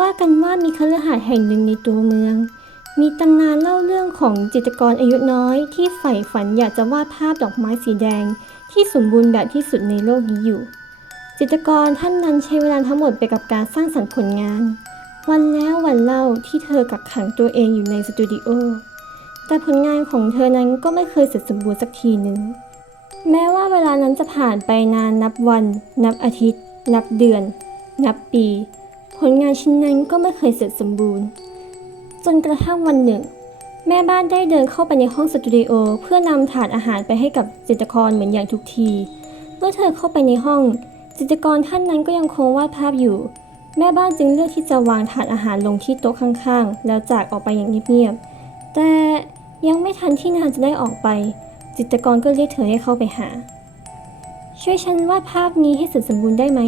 ว่ากันว่ามีคฤหาสน์แห่งหนึ่งในตัวเมืองมีตำนานเล่าเรื่องของจิตรกรอายุน้อยที่ใฝ่ฝันอยากจะวาดภาพดอกไม้สีแดงที่สมบูรณ์แบบที่สุดในโลกนี้อยู่จิตรกรท่านนั้นใช้เวลาทั้งหมดไปกับการสร้างสรรค์ผลงานวันแล้ววันเล่าที่เธอกักขังตัวเองอยู่ในสตูดิโอแต่ผลงานของเธอนั้นก็ไม่เคยเสร็จสมบูรณ์สักทีหนึ่งแม้ว่าเวลานั้นจะผ่านไปนานนับวันนับอาทิตย์นับเดือนนับปีผลงานชิ้นนั้นก็ไม่เคยเสร็จสมบูรณ์จนกระทั่งวันหนึ่งแม่บ้านได้เดินเข้าไปในห้องสตูดิโอเพื่อนำถาดอาหารไปให้กับจิตรกรเหมือนอย่างทุกทีเมื่อเธอเข้าไปในห้องจิตรกรท่านนั้นก็ยังคงวาดภาพอยู่แม่บ้านจึงเลือกที่จะวางถาดอาหารลงที่โต๊ะข้างๆแล้วจากออกไปอย่างเงียบๆแต่ยังไม่ทันที่นางจะได้ออกไปจิตรกรก็เรียกเธอให้เข้าไปหาช่วยฉันวาดภาพนี้ให้เสร็จสมบูรณ์ได้ไหม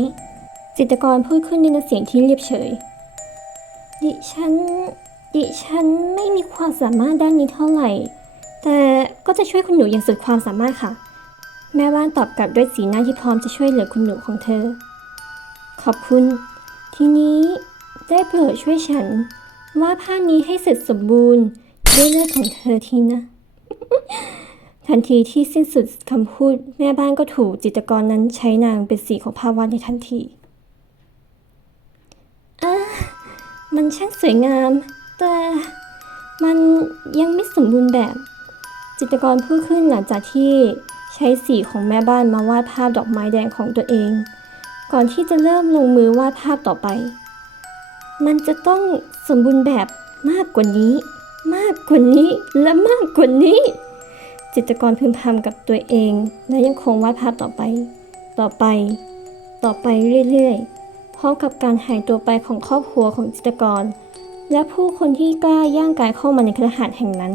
จิตรกรพูดขึ้นด้วยน้ำเสียงที่เรียบเฉยดิฉันไม่มีความสามารถด้านนี้เท่าไหร่แต่ก็จะช่วยคุณหนูอย่างสุดความสามารถค่ะแม่บ้านตอบกลับด้วยสีหน้าที่พร้อมจะช่วยเหลือคุณหนูของเธอขอบคุณทีนี้ได้โปรดช่วยฉันวาดภาพนี้ให้เสร็จสมบูรณ์ด้วยเลือดของเธอทีนะทันทีที่สิ้นสุดคำพูดแม่บ้านก็ถูกจิตรกรนั้นใช้นางเป็นสีของภาพวาดในทันทีมันช่างสวยงามแต่มันยังไม่สมบูรณ์แบบจิตรกรพูดขึ้นหลังจากที่ใช้สีของแม่บ้านมาวาดภาพดอกไม้แดงของตัวเองก่อนที่จะเริ่มลงมือวาดภาพต่อไปมันจะต้องสมบูรณ์แบบมากกว่านี้มากกว่านี้และมากกว่านี้จิตรกรพึมพำกับตัวเองและยังคงวาดภาพต่อไปเรื่อยๆพร้อมกับการหายตัวไปของครอบครัวของจิตรกรและผู้คนที่กล้าย่างกายเข้ามาในคฤหาสน์แห่งนั้น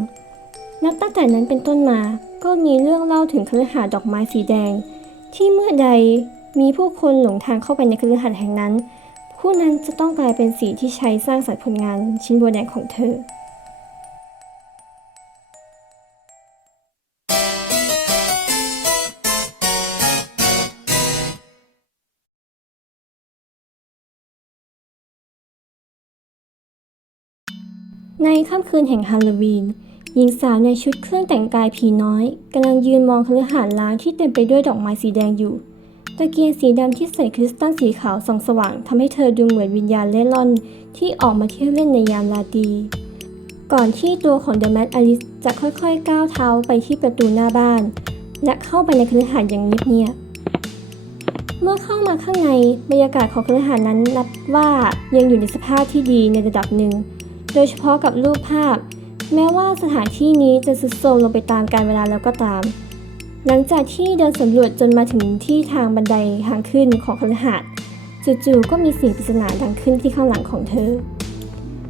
นับตั้งแต่นั้นเป็นต้นมาก็มีเรื่องเล่าถึงคฤหาสน์ดอกไม้สีแดงที่เมื่อใดมีผู้คนหลงทางเข้าไปในคฤหาสน์แห่งนั้นผู้นั้นจะต้องกลายเป็นสีที่ใช้สร้างสรรค์ผลงานชิ้นโบแดงของเธอในค่ำคืนแห่งฮาโลวีนหญิงสาวในชุดเครื่องแต่งกายผีน้อยกำลังยืนมองคฤหาสน์ร้างที่เต็มไปด้วยดอกไม้สีแดงอยู่ตะเกียงสีดำที่ใส่คริสตัลสีขาวส่องสว่างทำให้เธอดูเหมือนวิญญาณเล่ร่อนที่ออกมาเที่ยวเล่นในยามราตรีก่อนที่ตัวของเดอะแมดอลิซจะค่อยๆก้าวเท้าไปที่ประตูหน้าบ้านและเข้าไปในคฤหาสน์อย่างเงียบๆเมื่อเข้ามาข้างในบรรยากาศของคฤหาสน์นั้นนับว่ายังอยู่ในสภาพที่ดีในระดับหนึ่งโดยเฉพาะกับรูปภาพแม้ว่าสถานที่นี้จะทรุดโทรมลงไปตามกาลเวลาแล้วก็ตามหลังจากที่เดินสำรวจจนมาถึงที่ทางบันไดทางขึ้นของคฤหาสน์จู่ๆก็มีเสียงปริศนาดังขึ้นที่ข้างหลังของเธอ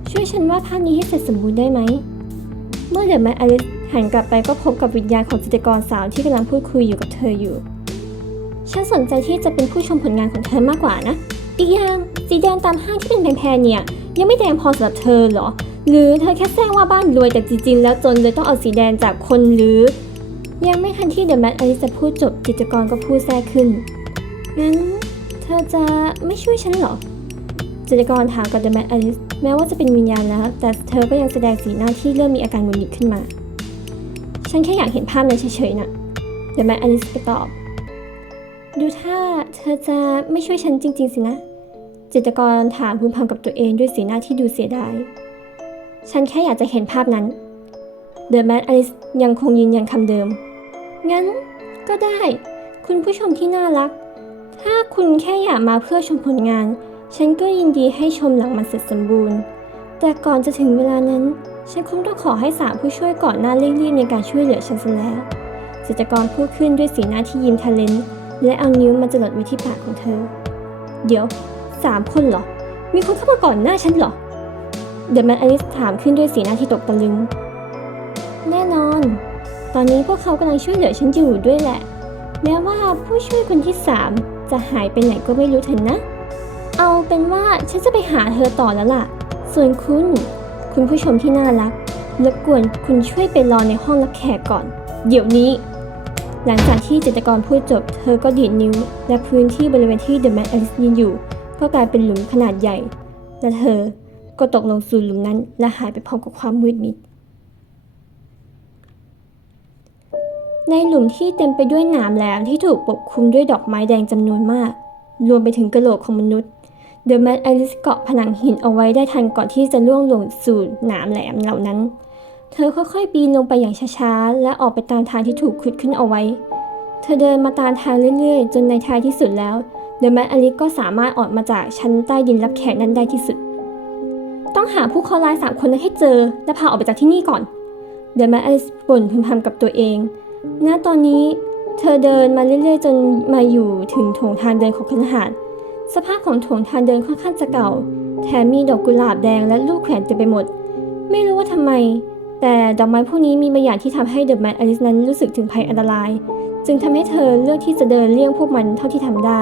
ช่วยฉันวาดภาพนี้ให้เสร็จสมบูรณ์ได้ไหมเมื่อเดอะแมดอลิซหันกลับไปก็พบกับวิญญาณของจิตรกรสาวที่กำลังพูดคุยอยู่กับเธออยู่ฉันสนใจที่จะเป็นผู้ชมผลงานของเธอมากกว่านะอีกอย่างสีแดงตามห้างที่เป็นแพงๆเนี่ยยังไม่แดงพอสำหรับเธอเหรอหรือเธอแค่แซงว่าบ้านรวยแต่จริงๆแล้วจนเลยต้องเอาสีแดงจากคนหรือยังไม่ทันที่เดอะแมดอลิซจะพูดจบจิตรกรก็พูดแทรกขึ้นงั้นเธอจะไม่ช่วยฉันเหรอจิตรกรถามกับเดอะแมดอลิซแม้ว่าจะเป็นวิญญาณแล้วแต่เธอก็ยังแสดงสีหน้าที่เริ่มมีอาการหงุดหงิดขึ้นมาฉันแค่อยากเห็นภาพนั้นเฉยๆน่ะเดอะแมดอลิซก็ตอบดูถ้าเธอจะไม่ช่วยฉันจริงๆสินะจิตรกรถามพึมพำกับตัวเองด้วยสีหน้าที่ดูเสียดายฉันแค่อยากจะเห็นภาพนั้นเดอะแมดอลิซยังคงยืนยันคำเดิมงั้นก็ได้คุณผู้ชมที่น่ารักถ้าคุณแค่อยากมาเพื่อชมผลงานฉันก็ยินดีให้ชมหลังมันเสร็จสมบูรณ์แต่ก่อนจะถึงเวลานั้นฉันคงต้องขอให้3ผู้ช่วยก่อนหน้าเร่งรีบในการช่วยเหลือฉันซะแล้วจิตรกรพูดขึ้นด้วยสีหน้าที่ยิ้มทะเลนและเอานิ้วมาจรดไว้ที่ปากของเธอเดี๋ยว3 คนเหรอมีคนเข้ามาก่อนหน้าฉันเหรอเดอะแมดอลิซถามขึ้นด้วยสีหน้าที่ตกตะลึงแน่นอนตอนนี้พวกเขากำลังช่วยเหลือฉันอยู่ด้วยแหละแม้ว่าผู้ช่วยคนที่3จะหายไปไหนก็ไม่รู้เถอะนะเอาเป็นว่าฉันจะไปหาเธอต่อแล้วล่ะส่วนคุณผู้ชมที่น่ารักรบกวนคุณช่วยไปรอในห้องรับแขกก่อนเดี๋ยวนี้หลังจากที่จิตรกรพูดจบเธอก็ดีดนิ้วและพื้นที่บริเวณที่เดอะแมดอลิซยืนอยู่ก็กลายเป็นหลุมขนาดใหญ่ และเธอก็ตกลงสู่หลุมนั้นและหายไปพร้อมกับความมืดมิดในหลุมที่เต็มไปด้วยหนามแหลมที่ถูกปกคลุมด้วยดอกไม้แดงจำนวนมากรวมไปถึงกะโหลกของมนุษย์เดอะแมดแอลิสเกาะผนังหินเอาไว้ได้ทันก่อนที่จะล่วงลงสู่หนามแหลมเหล่านั้นเธอค่อยๆปีนลงไปอย่างช้าๆและออกไปตามทางที่ถูกขุดขึ้นเอาไว้เธอเดินมาตามทางเรื่อยๆจนในท้ายที่สุดแล้วเดอะแมดแอลิสก็สามารถออกมาจากชั้นใต้ดินรับแขกนั้นได้ที่สุดต้องหาผู้เคราะห์ร้าย3 คนนั้นให้เจอและพาออกไปจากที่นี่ก่อนเดอะแมดแอลิสบ่นพึมพำกับตัวเองณตอนนี้เธอเดินมาเรื่อยๆจนมาอยู่ถึงโถงทางเดินของคฤหาสน์สภาพของโถงทางเดินค่อนข้างจะเก่าแถมมีดอกกุหลาบแดงและลูกแขวนเต็มไปหมดไม่รู้ว่าทำไมแต่ดอกไม้พวกนี้มีบางอย่างที่ทำให้เดอะแมดแอลิสนั้นรู้สึกถึงภัยอันตรายจึงทำให้เธอเลือกที่จะเดินเลี่ยงพวกมันเท่าที่ทำได้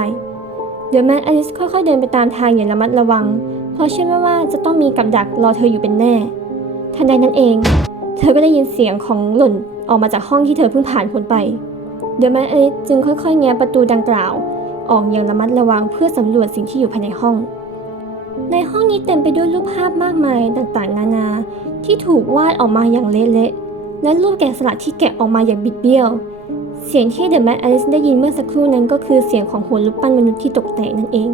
เดอะแมดแอลิสค่อยๆเดินไปตามทางอย่างระมัดระวังเพราะเชื่อว่าจะต้องมีกับดักรอเธออยู่เป็นแน่ทันใดนั้นเองเธอก็ได้ยินเสียงของหล่นออกมาจากห้องที่เธอเพิ่งผ่านพ้นไปเดอะแมดแอลิสจึงค่อยๆแง้มประตูดังกล่าวออกอย่างระมัดระวังเพื่อสำรวจสิ่งที่อยู่ภายในห้องนี้เต็มไปด้วยรูปภาพมากมายต่างๆนานาที่ถูกวาดออกมาอย่างเละๆและรูปแกะสลักที่แกะออกมาอย่างบิดเบี้ยวเสียงที่เดอะแมดแอลิสได้ยินเมื่อสักครู่นั้นก็คือเสียงของหุ่นรูปปั้นมนุษย์ที่ตกแต่งนั่นเอง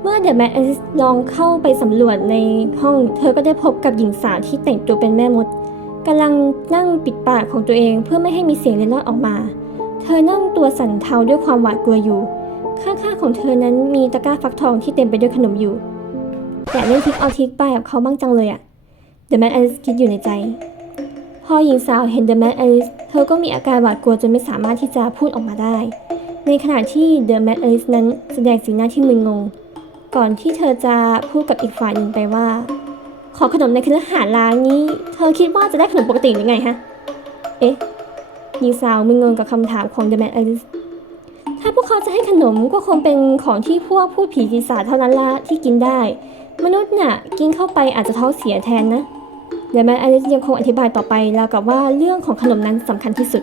เมื่อเดอะแมดแอลิสลองเข้าไปสำรวจในห้องเธอก็ได้พบกับหญิงสาวที่แต่งตัวเป็นแม่มดกำลังนั่งปิดปากของตัวเองเพื่อไม่ให้มีเสียงเล็ดลอดออกมาเธอนั่งตัวสั่นเทาด้วยความหวาดกลัวอยู่ข้างๆของเธอนั้นมีตะกร้าฟักทองที่เต็มไปด้วยขนมอยู่แต่เล่นทิกเอาทิกไปกับเขาบ้างจังเลยอะเดอะแมดแอลิสคิดอยู่ในใจพอหญิงสาวเห็นเดอะแมดแอลิสเธอก็มีอาการหวาดกลัวจนไม่สามารถที่จะพูดออกมาได้ในขณะที่เดอะแมดแอลิสนั้นแสดงสีหน้าที่มึนงงก่อนที่เธอจะพูดกับอีกฝ่ายหนึ่งไปว่าขอขนมในคฤหาสน์ร้านนี้เธอคิดว่าจะได้ขนมปกติหรือไงฮะเอ๊ะหญิงสาวมึนงงกับคำถามของเดอะแมดแอลิสถ้าพวกเขาจะให้ขนมก็คงเป็นของที่พวกพูดผีปีศาจเท่านั้นละที่กินได้มนุษย์น่ะกินเข้าไปอาจจะท้องเสียแทนนะเดอะแมดแอลิสยังคงอธิบายต่อไปแล้วกับว่าเรื่องของขนมนั้นสำคัญที่สุด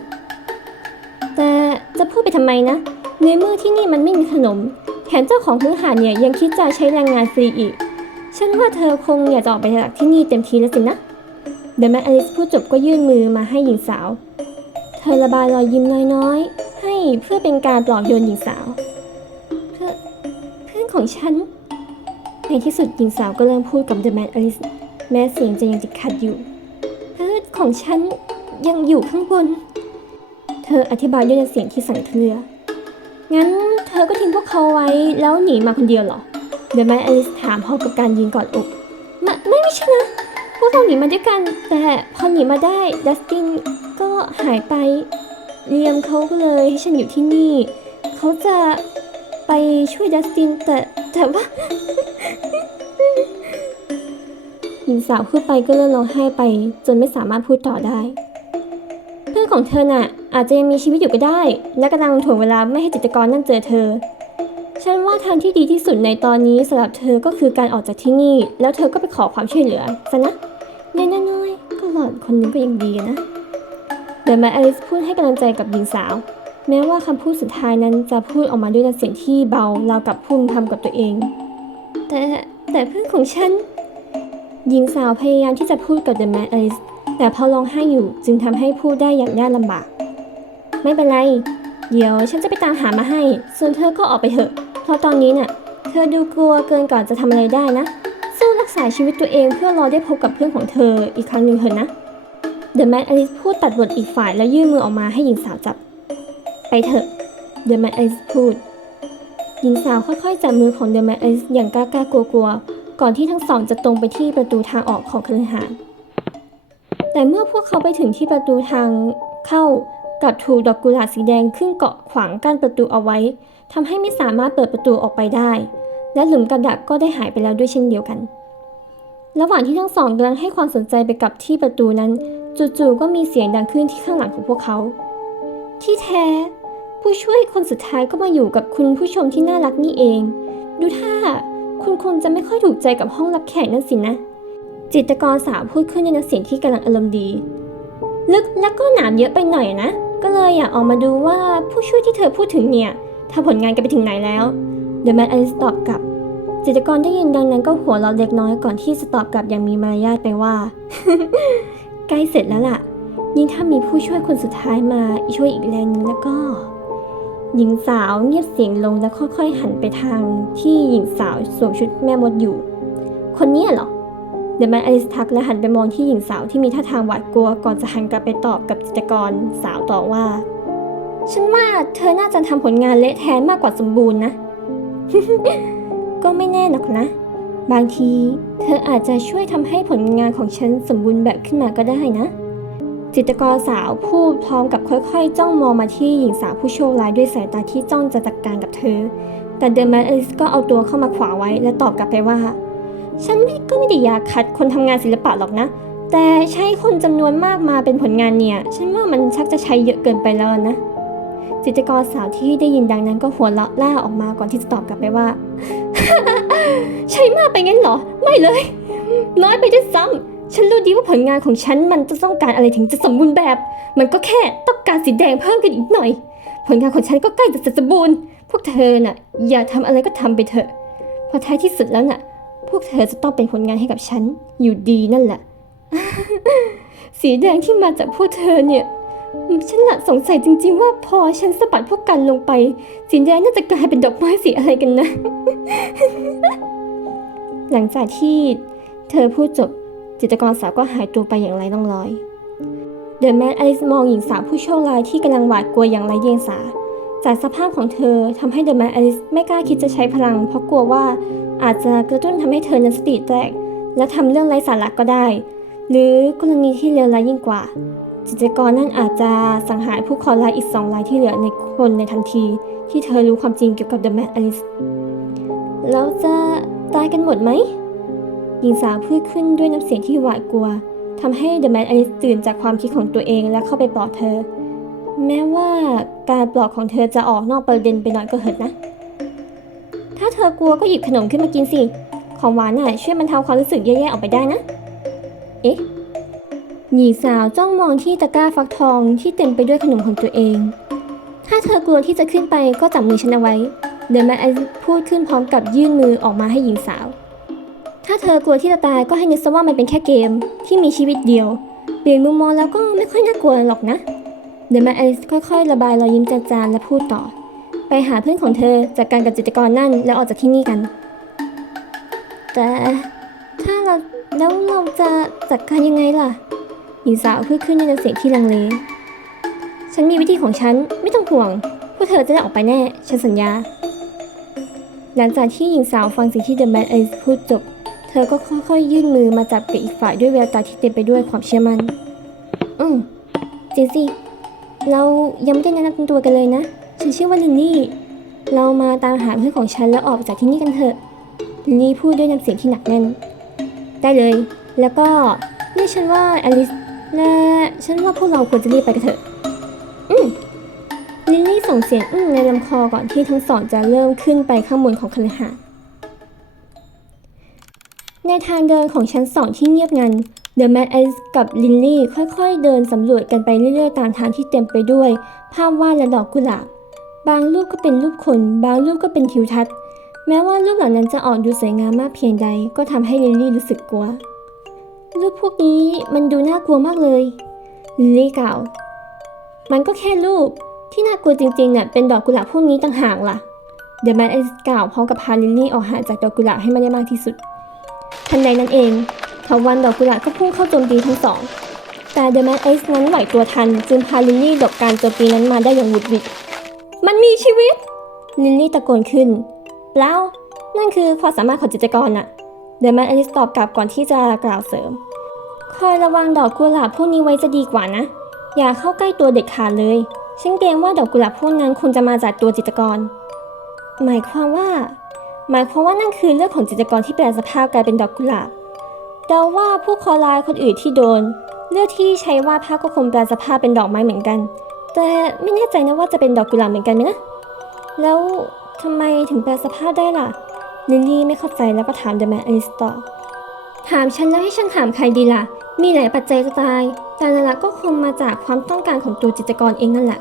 แต่จะพูดไปทำไมนะในเมื่อที่นี่มันไม่มีขนมแถมเจ้าของคฤหาสน์เนี่ยยังคิดจะใช้แรงงานฟรีอีกฉันว่าเธอคงอยากจะออกไปจากที่นี่เต็มทีแล้วสินะเดอะแมดแอลิสพูดจบก็ยื่นมือมาให้หญิงสาวเธอระบายรอยยิ้มน้อยๆให้เพื่อเป็นการปลอบโยนหญิงสาวเพื่อนของฉันในที่สุดหญิงสาวก็เริ่มพูดกับเดอะแมดแอลิสแม้เสียงจะยังติดขัดอยู่เพื่อนของฉันยังอยู่ข้างบนเธออธิบายด้วยเสียงที่สั่นเครืองั้นเธอก็ทิ้งพวกเขาไว้แล้วหนีมาคนเดียวเหรอเดอะแมดแอลิสถามพร้อมกับการยืนกอดอกไม่ใช่นะพวกเราหนีมาด้วยกันแต่พอหนีมาได้ดัสตินก็หายไปเลียมเขาก็เลยให้ฉันอยู่ที่นี่เขาจะไปช่วยดัสตินแต่ว่า หญิงสาวพูดไปก็เริ่มร้องไห้ไปจนไม่สามารถพูดต่อได้เพื่อนของเธอน่ะอาจจะยังมีชีวิตอยู่ก็ได้และกำลังถ่วงเวลาไม่ให้จิตรกรนั่นเจอเธอฉันว่าทางที่ดีที่สุดในตอนนี้สำหรับเธอก็คือการออกจากที่นี่แล้วเธอก็ไปขอความช่วยเหลือซะนะน้อยๆก็หล่อนคนนึงก็ยังดีนะเดอะแมดแอลิสพูดให้กำลังใจกับหญิงสาวแม้ว่าคำพูดสุดท้ายนั้นจะพูดออกมาด้วยน้ำเสียงที่เบาราวกับพูดทำกับตัวเองแต่เพื่อนของฉันหญิงสาวพยายามที่จะพูดกับเดอะแมดแอลิสแต่พอร้องไห้อยู่จึงทำให้พูดได้อย่างยากลำบากไม่เป็นไรเดี๋ยวฉันจะไปตามหามาให้ส่วนเธอก็ออกไปเถอะเพราะตอนนี้น่ะเธอดูกลัวเกินก่อนจะทำอะไรได้นะสู้รักษาชีวิตตัวเองเพื่อรอได้พบกับเพื่อนของเธออีกครั้งหนึ่งเถอะนะเดอะแมดแอลิสพูดตัดบทอีกฝ่ายแล้วยื่นมือออกมาให้หญิงสาวจับไปเถอะเดอะแมดแอลิสพูดหญิงสาวค่อยๆจับมือของเดอะแมดแอลิสอย่างกล้าๆกลัวๆก่อนที่ทั้งสองจะตรงไปที่ประตูทางออกของคฤหาสน์แต่เมื่อพวกเขาไปถึงที่ประตูทางเข้ากลับถูกดอกกุหลาบสีแดงขึ้นเกาะขวางกั้นประตูเอาไว้ทำให้ไม่สามารถเปิดประตูออกไปได้และหลุมกับดักก็ได้หายไปแล้วด้วยเช่นเดียวกันระหว่างที่ทั้งสองกำลังให้ความสนใจไปกับที่ประตูนั้นจู่ๆก็มีเสียงดังขึ้นที่ข้างหลังของพวกเขาที่แท้ผู้ช่วยคนสุดท้ายก็มาอยู่กับคุณผู้ชมที่น่ารักนี่เองดูท่าคุณคงจะไม่ค่อยถูกใจกับห้องรับแขกนั่นสินะจิตรกรสาวพูดขึ้นในน้ำเสียงที่กำลังอารมณ์ดีลึกและก็หนามเยอะไปหน่อยนะก็เลยอยากออกมาดูว่าผู้ช่วยที่เธอพูดถึงเนี่ยทำผลงานกันไปถึงไหนแล้วเดอะแมดแอลิสตอบกลับ จิตรกรได้ยินดังนั้นก็หัวเราะเล็กน้อยก่อนที่จะตอบกลับอย่างมีมารยาทไปว่า ใกล้เสร็จแล้วล่ะยิ่งถ้ามีผู้ช่วยคนสุดท้ายมาช่วยอีกแรงนึงแล้วก็ หญิงสาวเงียบเสียงลงและค่อยๆหันไปทางที่หญิงสาวสวมชุดแม่มดอยู่คนนี้เหรอเดอะแมนอลิสทักและหันไปมองที่หญิงสาวที่มีท่าทางหวาดกลัวก่อนจะหันกลับไปตอบกับจิตรกรสาวต่อว่าฉันว่าเธอน่าจะทำผลงานเละแทนมากกว่าสมบูรณ์นะ ก็ไม่แน่หรอกนะบางทีเธออาจจะช่วยทำให้ผลงานของฉันสมบูรณ์แบบขึ้นมาก็ได้นะจิตรกรสาวพูดพร้อมกับค่อยๆจ้องมองมาที่หญิงสาวผู้โชคร้ายด้วยสายตาที่จ้องจะจัดการกับเธอแต่เดอะแมนอลิสก็เอาตัวเข้ามาขวาไว้และตอบกลับไปว่าฉันก็ไม่ได้อยากขัดคนทำงานศิลปะหรอกนะแต่ใช้คนจำนวนมากมาเป็นผลงานเนี่ยฉันว่ามันชักจะใช้เยอะเกินไปแล้วนะจิตรกรสาวที่ได้ยินดังนั้นก็หัวเราะล่าออกมาก่อนที่จะตอบกลับไปว่า ใช่มากไปงั้นเหรอไม่เลยน้อยไปด้วยซ้ำฉันรู้ดีว่าผลงานของฉันมันจะต้องการอะไรถึงจะสมบูรณ์แบบมันก็แค่ต้องการสีแดงเพิ่มกันอีกหน่อยผลงานของฉันก็ใกล้จะเสร็จสมบูรณ์พวกเธอน่ะอย่าทำอะไรก็ทำไปเถอะเพราะท้ายที่สุดแล้วน่ะพวกเธอจะต้องเป็นผลงานให้กับฉันอยู่ดีนั่นแหละ สีแดงที่มาจากพวกเธอเนี่ยฉันน่ะสงสัยจริงๆว่าพอฉันสะบัดพวกกันลงไปสีแดงน่าจะกลายเป็นดอกไม้สีอะไรกันนะ หลังจากที่เธอพูดจบจิตรกรสาวก็หายตัวไปอย่างไร้ร่องรอยเดอะแมนอลิสมองหญิงสาวผู้โชคร้ายที่กำลังหวาดกลัวอย่างไร้เดียงสาจากสภาพของเธอทำให้เดอะแมนอลิสไม่กล้าคิดจะใช้พลังเพราะกลัวว่าอาจจะกระตุ้นทำให้เธอนั้นสติแตกและทำเรื่องไร้สาระก็ได้หรือกรณีที่เลวร้ายยิ่งกว่าจิตรกรนั่นอาจจะสังหารผู้เคราะห์ร้ายอีก2 รายที่เหลือในคนในทันทีที่เธอรู้ความจริงเกี่ยวกับเดอะแมนอลิสแล้วจะตายกันหมดไหมหญิงสาวพูดขึ้นด้วยน้ำเสียงที่หวาดกลัวทำให้เดอะแมนอลิสตื่นจากความคิดของตัวเองและเข้าไปปลอบเธอแม้ว่าการปลอบของเธอจะออกนอกประเด็นไปหน่อยก็เถิดนะถ้าเธอกลัวก็หยิบขนมขึ้นมากินสิของหวานน่ะช่วยบรรเทาความรู้สึกแย่ๆออกไปได้นะเอ๊ะหญิงสาวจ้องมองที่ตะกร้าฟักทองที่เต็มไปด้วยขนมของตัวเองถ้าเธอกลัวที่จะขึ้นไปก็จับมือฉันเอาไว้เดอะแมนอลิสพูดขึ้นพร้อมกับยื่นมือออกมาให้หญิงสาวถ้าเธอกลัวที่จะตายก็ให้นึกซะว่ามันเป็นแค่เกมที่มีชีวิตเดียวเปลี่ยนมุมมองแล้วก็ไม่ค่อยน่ากลัวหรอกนะเดอะแมนอลิสค่อยๆระบายรอยยิ้มจางๆและพูดต่อไปหาเพื่อนของเธอจัดการกับจิตรกรนั่นแล้วออกจากที่นี่กันแต่ถ้าเราจะจัดการยังไงล่ะหญิงสาวพูดขึ้นในน้ำเสียงที่ลังเลฉันมีวิธีของฉันไม่ต้องห่วงพวกเธอจะได้ออกไปแน่ฉันสัญญาหลังจากที่หญิงสาวฟังสิ่งที่เดอะแมนอลิสพูดจบเธอก็ค่อยๆยื่นมือมาจับกับอีกฝ่ายด้วยแววตาที่เต็มไปด้วยความเชื่อมั่นจริงสิเรายังไม่ได้แนะนำตัวกันเลยนะฉันชื่อว่าลินลี่เรามาตามหาเพื่อนของฉันแล้วออกจากที่นี่กันเถอะลินลี่พูดด้วยน้ำเสียงที่หนักแน่นได้เลยแล้วก็เรียกฉันว่าอลิสและฉันว่าพวกเราควรจะรีบไปกันเถอะลินลี่ส่งเสียงในลำคอก่อนที่ทั้งสองจะเริ่มขึ้นไปข้างบนของคฤหาสน์ในทางเดินของชั้น2ที่เงียบงันเดอะแมนอลิสกับลินลี่ค่อยๆเดินสำรวจกันไปเรื่อยๆตามทางที่เต็มไปด้วยภาพวาดและดอกกุหลาบบางรูปก็เป็นรูปคนบางรูปก็เป็นทิวทัศน์แม้ว่ารูปเหล่านั้นจะออกดูสวยงามมากเพียงใดก็ทำให้ลินลี่รู้สึกกลัวรูปพวกนี้มันดูน่ากลัวมากเลยลินลี่กล่าวมันก็แค่รูปที่น่ากลัวจริงๆน่ะเป็นดอกกุหลาบพวกนี้ต่างหากล่ะเดอะแมนอลิสกล่าวพร้อมกับพาลินลี่ออกห่างจากดอกกุหลาบให้ได้มากที่สุดทันใดนั้นเองเถาวัลย์ดอกกุหลาบก็พุ่งเข้าโจมตีทั้งสองแต่เดอะแมนอลิสนั้นไหวตัวทันจึงพาลินลี่หลบการโจมตีนั้นมาได้อย่างหวุดหวิดมันมีชีวิตลินลี่ตะโกนขึ้นเปล่านั่นคือความสามารถของจิตรกรน่ะเดอะแมนอลิสตอบกลับก่อนที่จะกล่าวเสริมคอยระวังดอกกุหลาบพวกนี้ไว้จะดีกว่านะอย่าเข้าใกล้ตัวเด็ดขาดเลยฉันเกรงว่าดอกกุหลาบพวกนั้นคงจะมาจากตัวจิตรกรหมายความว่านั่นคือเลือดของจิตรกรที่แปลสภาพกลายเป็นดอกกุหลาบเดาว่าผู้เคราะห์ร้ายคนอื่นที่โดนเลือดที่ใช้วาดภาพก็คงแปลสภาพเป็นดอกไม้เหมือนกันแต่ไม่แน่ใจนะว่าจะเป็นดอกกุหลาบเหมือนกันไหมนะแล้วทำไมถึงแปลสภาพได้ล่ะลิลลี่ไม่เข้าใจแล้วก็ถามเดอะแมนอลิสต่อถามฉันแล้วให้ฉันถามใครดีล่ะมีหลายปัจจัยจะตายแต่หลักๆก็คงมาจากความต้องการของตัวจิตรกรเองนั่นแหละ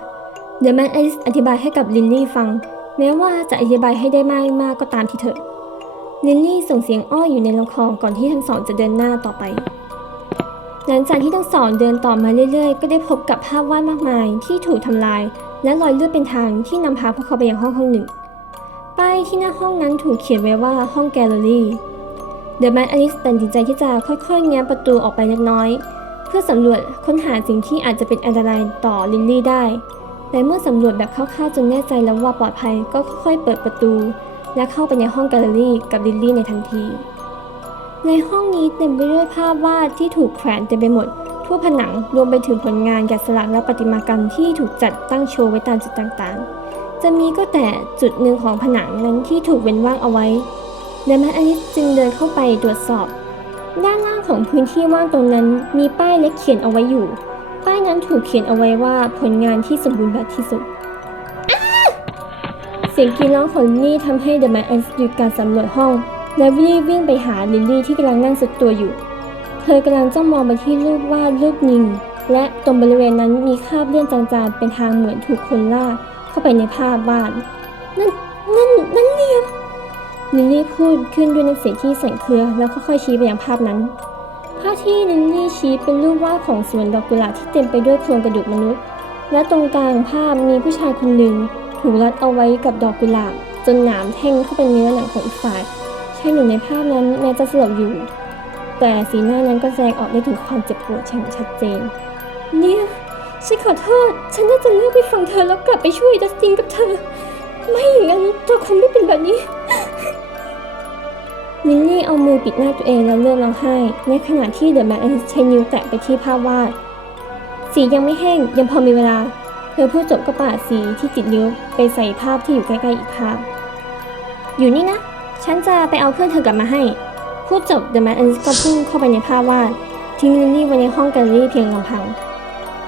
เดอะแมนอลิสอธิบายให้กับลิลลี่ฟังแม้ว่าจะอธิบายให้ได้ไม่มากก็ตามทีเถอะ ลิลลี่ส่งเสียงอ้ออยู่ในลำคอก่อนที่ทั้งสองจะเดินหน้าต่อไปหลังจากที่ทั้งสองเดินต่อมาเรื่อยๆก็ได้พบกับภาพวาดมากมายที่ถูกทำลายและรอยเลือดเป็นทางที่นำพาพวกเขาไปยังห้องหนึ่งป้ายที่หน้าห้องนั้นถูกเขียนไว้ว่าห้องแกลเลอรี่เดอะแมนอลิสตัดสินใจที่จะค่อยๆแง้มประตูออกไปเล็กน้อยเพื่อสำรวจค้นหาสิ่งที่อาจจะเป็นอันตรายต่อลิลลี่ได้แต่เมื่อสำรวจแบบคร่าวๆจนแน่ใจแล้วว่าปลอดภัยก็ค่อยๆเปิดประตูและเข้าไปในห้องแกลเลอรี่กับลิลลี่ในทันทีในห้องนี้เต็มไปด้วยภาพวาดที่ถูกแขวนเต็มไปหมดทั่วผนังรวมไปถึงผลงานแกะสลักและประติมากรรมที่ถูกจัดตั้งโชว์ไว้ตามจุดต่างๆจะมีก็แต่จุดหนึ่งของผนังนั้นที่ถูกเว้นว่างเอาไว้เดอะแมนอลิสจึงเดินเข้าไปตรวจสอบด้านล่างของพื้นที่ว่างตรงนั้นมีป้ายเล็กเขียนเอาไว้อยู่ป้ายนั้นถูกเขียนเอาไว้ว่าผลงานที่สมบูรณ์แบบที่สุดเสียงกรีดร้องของลิลลี่ทำให้เดอะแมนอลิสหยุดการสำรวจห้องและรีบวิ่งไปหาลิลลี่ที่กำลังนั่งสุดตัวอยู่เธอกำลังจ้องมองไปที่รูปวาดรูปนิงและตรงบริเวณนั้นมีคราบเลือดจางๆเป็นทางเหมือนถูกคนลากเข้าไปในภาพวาดนั่นเลียมลิลลี่พูดขึ้นด้วยน้ำเสียงที่สั่นเครือแล้วค่อยๆชี้ไปยังภาพนั้นภาพที่ลิลลี่ชี้เป็นรูปวาดของสวนดอกกุหลาบที่เต็มไปด้วยโครงกระดูกมนุษย์และตรงกลางภาพมีผู้ชายคนหนึ่งถูกรัดเอาไว้กับดอกกุหลาบจนหนามแทงเข้าไปเนื้อหนังของอีกฝ่ายชายหนุ่มในภาพนั้นแม้จะสลบอยู่แต่สีหน้านั้นก็แสดงออกได้ถึงความเจ็บปวดอย่างชัดเจนเนี่ยฉันขอโทษฉันน่าจะเลิกไปฟังเธอแล้วกลับไปช่วยดัสตินกับเธอไม่อย่างนั้นเธอคงไม่เป็นแบบนี้ลิลลี่เอามือปิดหน้าตัวเองแล้วเริ่มร้องไห้ในขณะที่เดอะแมนใช้นิ้วแตะไปที่ภาพวาดสียังไม่แห้งยังพอมีเวลาเธอพูดจบก็ปาดสีที่ติดนิ้วไปใส่ภาพที่อยู่ใกล้ๆอีกภาพอยู่นี่นะฉันจะไปเอาเพื่อนเธอกลับมาให้พูดจบเดอะแมนก็พุ่งเข้าไปในภาพวาดทิ้งลิลลี่ไว้ในห้องแกลเลอรี่เพียงลำพัง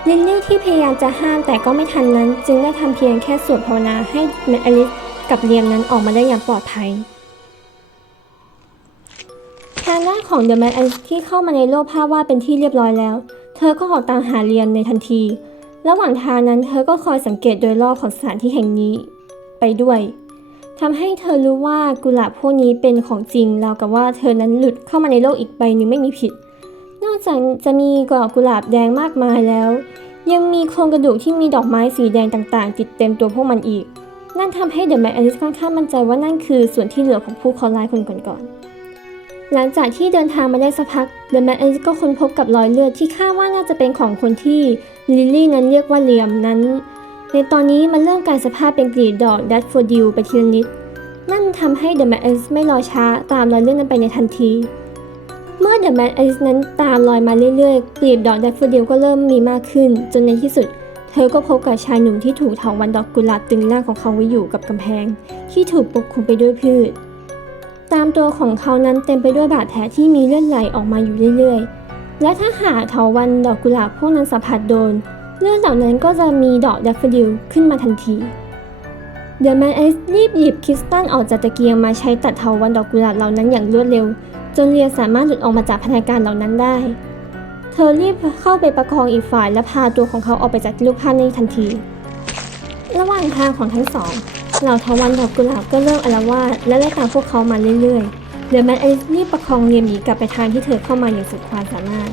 ลิลลี่ที่พยายามจะห้ามแต่ก็ไม่ทันนั้นจึงได้ทำเพียงแค่สวดภาวนาให้แมนอลิสกับเลียมนั้นออกมาได้อย่างปลอดภัยทางด้านของเดอะแมนที่เข้ามาในโลกภาพวาดเป็นที่เรียบร้อยแล้วเธอก็ออกตามหาเลียมในทันทีระหว่างทางนั้นเธอก็คอยสังเกตโดยรอบของสถานที่แห่งนี้ไปด้วยทำให้เธอรู้ว่ากุหลาบพวกนี้เป็นของจริงราวกับว่าเธอนั้นหลุดเข้ามาในโลกอีกใบหนึ่งไม่มีผิดนอกจากจะมีดอกกุหลาบแดงมากมายแล้วยังมีโครงกระดูกที่มีดอกไม้สีแดงต่างๆติดเต็มตัวพวกมันอีกนั่นทำให้เดอะแมนอลิสค่อนข้างมั่นใจว่านั่นคือส่วนที่เหลือของผู้เคราะห์ร้ายคนก่อนๆหลังจากที่เดินทางมาได้สักพักเดอะแมนอลิสก็ค้นพบกับรอยเลือดที่คาดว่าน่าจะเป็นของคนที่ลิลลี่นั้นเรียกว่าเลียมนั้นในตอนนี้มันเริ่มกลายสภาพเป็นกลีบดอกแดฟโฟดิลไปทีละนิดนั่นทำให้เดอะแมนอลิสไม่รอช้าตามรอยเลือดนั้นไปในทันทีเมื่อเดอะแมนอลิสนั้นตามรอยมาเรื่อยๆกลีบดอกแดฟโฟดิลก็เริ่มมีมากขึ้นจนในที่สุดเธอก็พบกับชายหนุ่มที่ถูกเถาวัลย์ดอกกุหลาบตึงร่างของเขาไว้อยู่กับกำแพงที่ถูกปกคลุมไปด้วยพืชตามตัวของเขานั้นเต็มไปด้วยบาดแผลที่มีเลือดไหลออกมาอยู่เรื่อยๆและถ้าหากเถาวัลย์ดอกกุหลาบพวกนั้นสัมผัสโดนเลือดเหล่านั้นก็จะมีดอกแดฟโฟดิลขึ้นมาทันทีเดอะแมนรีบหยิบคริสตัลออกจากตะเกียงมาใช้ตัดเถาวัลย์ดอกกุหลาบเหล่านั้นอย่างรวดเร็วจนเลียสามารถหลุดออกมาจากพนักงานเหล่านั้นได้เธอรีบเข้าไปประคองอีกฝ่ายและพาตัวของเขาออกไปจากรูปภาพในทันทีระหว่างทางของทั้งสองเหล่าเถาวัลย์ดอกกุหลาบก็เริ่มอาละวาดและไล่ตามพวกเขามาเรื่อยๆเดอะแมนรีบประคองเลียมหนีกลับไปทางที่เธอเข้ามาอย่างสุดความสามารถ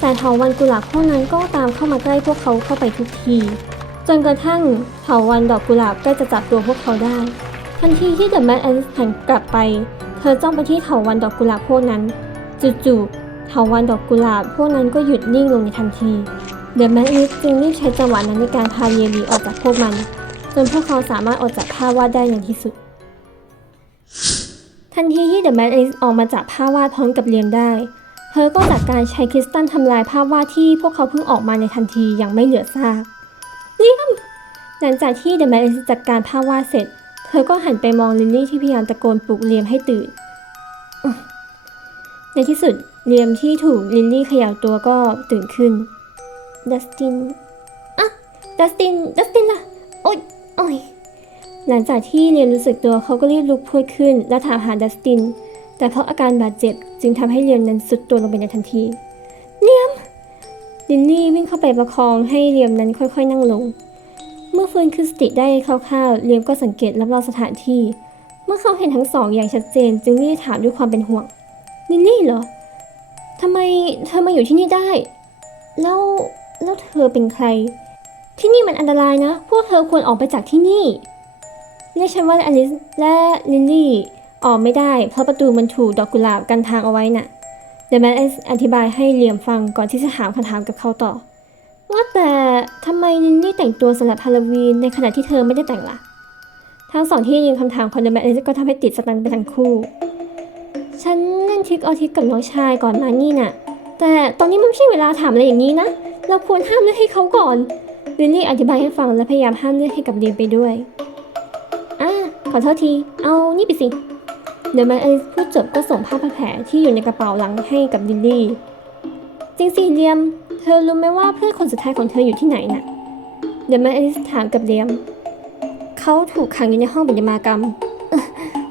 แต่เถาวัลย์กุหลาบพวกนั้นก็ตามเข้ามาใกล้พวกเขาเข้าไปทุกทีจนกระทั่งเถาวัลย์ดอกกุหลาบใกล้จะจับตัวพวกเขาได้ทันทีที่เดอะแมนหันกลับไปเธอจ้องไปที่เถาวัลย์ดอกกุหลาบพวกนั้นจู่ๆเถาวัลย์ดอกกุหลาบพวกนั้นก็หยุดนิ่งลงในทันทีเดอะแมนจึงรีบใช้จังหวะนั้นในการพาเลียหนีออกจากพวกมันจนพวกเขาสามารถออกจากภาพวาดได้ในที่สุดทันทีที่เดอะแมนออกมาจากภาพวาดพร้อมกับเลียมได้เธอก็จัดการใช้คริสตัลทำลายภาพวาดที่พวกเขาเพิ่งออกมาในทันทีอย่างไม่เหลือซากเลียมหลังจากที่เดอะแมนจัดการภาพวาดเสร็จเธอก็หันไปมองลิลลี่ที่พยายามตะโกนปลุกเลียมให้ตื่นในที่สุดเลียมที่ถูกลิลลี่เขย่าตัวก็ตื่นขึ้นดัสตินดัสตินล่ะโอ๊ยหลังจากที่เลียมรู้สึกตัวเขาก็รีบลุกพูดขึ้นและถามหาดัสตินแต่เพราะอาการบาดเจ็บจึงทำให้เลียมนั้นสุดตัวลงไปในทันทีเลียมลิลลี่วิ่งเข้าไปประคองให้เลียมนั้นค่อยๆนั่งลงเมื่อฟื้นคืนสติได้คร่าวๆเลียมก็สังเกตรอบๆสถานที่ เมื่อเขาเห็นทั้งสองอย่างชัดเจนจึงรีบถามด้วยความเป็นห่วงลิลลี่เหรอทำไมเธอมาอยู่ที่นี่ได้แล้วเธอเป็นใครที่นี่มันอันตรายนะพวกเธอควรออกไปจากที่นี่เรียกฉันว่าอลิซและลิลลี่ออกไม่ได้เพราะประตูมันถูกดอกกุหลาบกันทางเอาไว้น่ะเดอะแมนอธิบายให้เลียมฟังก่อนที่จะถามคำถามกับเขาต่อว่าแต่ทำไมลิลลี่แต่งตัวสำหรับฮาโลวีนในขณะที่เธอไม่ได้แต่งล่ะทั้งสองที่ยิงคำถามของเดอะแมนก็ทำให้ติดสตันไปทั้งคู่ฉันเล่นทริกออทิกกับน้องชายก่อนมานี่น่ะแต่ตอนนี้มันไม่ใช่เวลาถามอะไรอย่างนี้นะเราควรห้ามเลือกให้เขาก่อนลิลลี่อธิบายให้ฟังและพยายามห้ามเลือกให้กับเลียมไปด้วยขอโทษทีเอานี่ไปสิเดอะแมนพูดจบก็ส่งผ้าพันแผลที่อยู่ในกระเป๋าหลังให้กับลิลลี่จริงสิเลียมเธอรู้ไหมว่าเพื่อนคนสุดท้ายของเธออยู่ที่ไหนน่ะเดอะแมนถามกับเลียมเขาถูกขังอยู่ในห้องปฏิมากรรม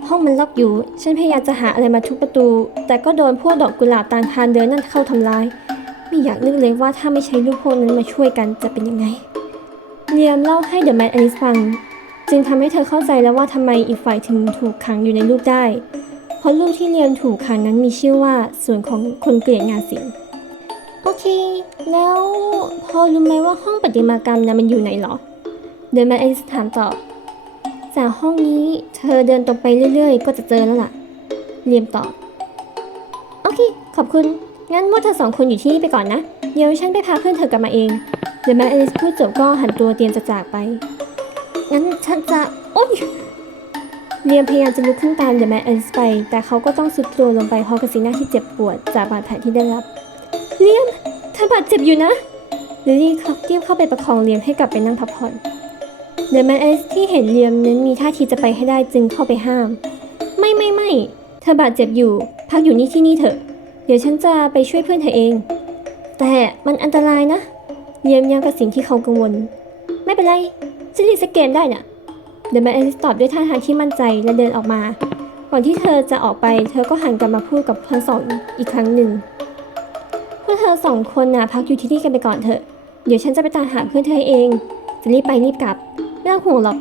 ห้องมันล็อกอยู่ฉันพยายามจะหาอะไรมาทุบประตูแต่ก็โดนพวกดอกกุหลาบตามทางเดินนั่นเข้าทำร้ายไม่อยากนึกเลยว่าถ้าไม่ใช้ลูกพวกนั้นมาช่วยกันจะเป็นยังไงเลียมเล่าให้เดอะแมนฟังจึงทำให้เธอเข้าใจแล้วว่าทำไมอีกฝ่ายถึงถูกขังอยู่ในรูปได้เพราะรูปที่เลียมถูกขังนั้นมีชื่อว่าส่วนของคนเกลียดงานศิลป์โอเคแล้วพอรู้ไหมว่าห้องประติมากรรมนั้นมันอยู่ไหนหรอเดอะแมนถามต่อจากห้องนี้เธอเดินตรงไปเรื่อยๆก็จะเจอแล้วล่ะเลียมตอบโอเคขอบคุณงั้นพวกเธอสองคนอยู่ที่นี่ไปก่อนนะเดี๋ยวฉันไปพาเพื่อนเธอกลับมาเองเดอะแมนพูดจบก็หันตัวเตรียมจะจากไปงั้นฉันจะโอ๊ยเลียมพยายามจะลุกขึ้นตามเดอะแมนไปแต่เขาก็ต้องสุดตัวลงไปพร้อมกับสีหน้าที่เจ็บปวดจากบาดแผลที่ได้รับเลียมเธอบาดเจ็บอยู่นะลิลลี่รีบเข้าไปประคองเลียมให้กลับไปนั่งพักผ่อนเดอะแมนที่เห็นเลียมนั้นมีท่าทีจะไปให้ได้จึงเข้าไปห้ามไม่เธอบาดเจ็บอยู่พักอยู่ที่นี่เถอะเดี๋ยวฉันจะไปช่วยเพื่อนเธอเองแต่มันอันตรายนะเลียมยังกับสิ่งที่เขากังวลไม่เป็นไรฉันรีสแกนได้น่ะเดอะแมนตอบด้วยท่าทางที่มั่นใจและเดินออกมาก่อนที่เธอจะออกไปเธอก็หันกลับมาพูดกับทั้งสองอีกครั้งหนึ่งพวกเธอสองคนน่ะพักอยู่ที่นี่กันไปก่อนเถอะเดี๋ยวฉันจะไปตามหาเพื่อนเธอเองจะรีบไปรีบกลับไม่ต้องห่วงหรอก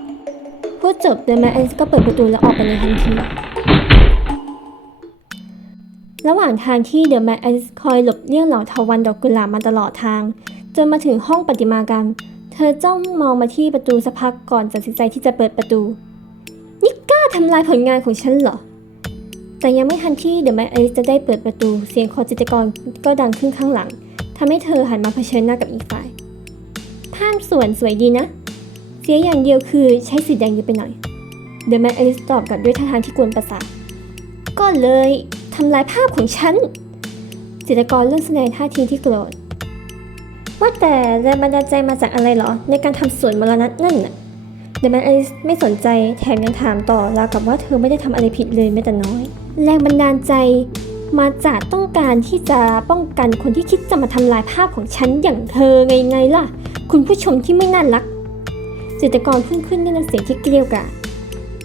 พูดจบเดอะแมนก็เปิดประตูแล้วออกไปในทันทีระหว่างทางที่เดอะแมนคอยหลบเลี่ยงเหล่าทวันดอกกุหลาบมาตลอดทางจนมาถึงห้องประติมากรรมเธอจ้องมองมาที่ประตูสักพักก่อนตัดสินใจที่จะเปิดประตูนี่กล้าทำลายผลงานของฉันเหรอแต่ยังไม่ทันที่เดอะแมนจะได้เปิดประตูเสียงของจิตรกรก็ดังขึ้นข้างหลังทำให้เธอหันมาเผชิญหน้ากับอีกฝ่ายภาพสวยดีนะเสียอย่างเดียวคือใช้สีแดงเยอะไปหน่อยเดอะแมนตอบกลับด้วยท่าทางที่กวนประสาทก็เลยทำลายภาพของฉันจิตรกรเริ่มแสดงท่าทีที่โกรธว่าแต่แรงบันดาลใจมาจากอะไรเหรอในการทำสวนมรณะนั่นน่ะเดอะแมนไม่สนใจแถมยังถามต่อราวกับว่าเธอไม่ได้ทำอะไรผิดเลยแม้แต่น้อยแรงบันดาลใจมาจากต้องการที่จะป้องกันคนที่คิดจะมาทำลายภาพของฉันอย่างเธอไงล่ะคุณผู้ชมที่ไม่น่ารักจิตรกรพุ่งขึ้นด้วยน้ำเสียงที่เกลียวกราด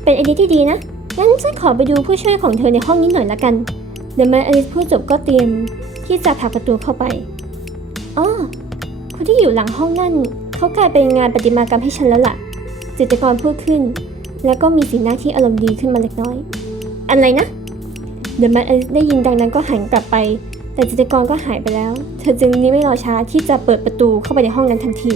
เป็นไอเดียที่ดีนะงั้นฉันขอไปดูผู้ช่วยของเธอในห้องนี้หน่อยละกันเดอะแมนพูดจบก็เตรียมที่จะผลักประตูเข้าไปอ๋อคนที่อยู่หลังห้องนั่นเขากลายเป็นงานประติมากรรมให้ฉันแล้วล่ะจิตรกรพูดขึ้นแล้วก็มีสีหน้าที่อารมณ์ดีขึ้นมาเล็กน้อยอะไรนะเดอะแมนได้ยินดังนั้นก็หันกลับไปแต่จิตรกรก็หายไปแล้วเธอจึงไม่รอช้าที่จะเปิดประตูเข้าไปในห้องนั้นทันที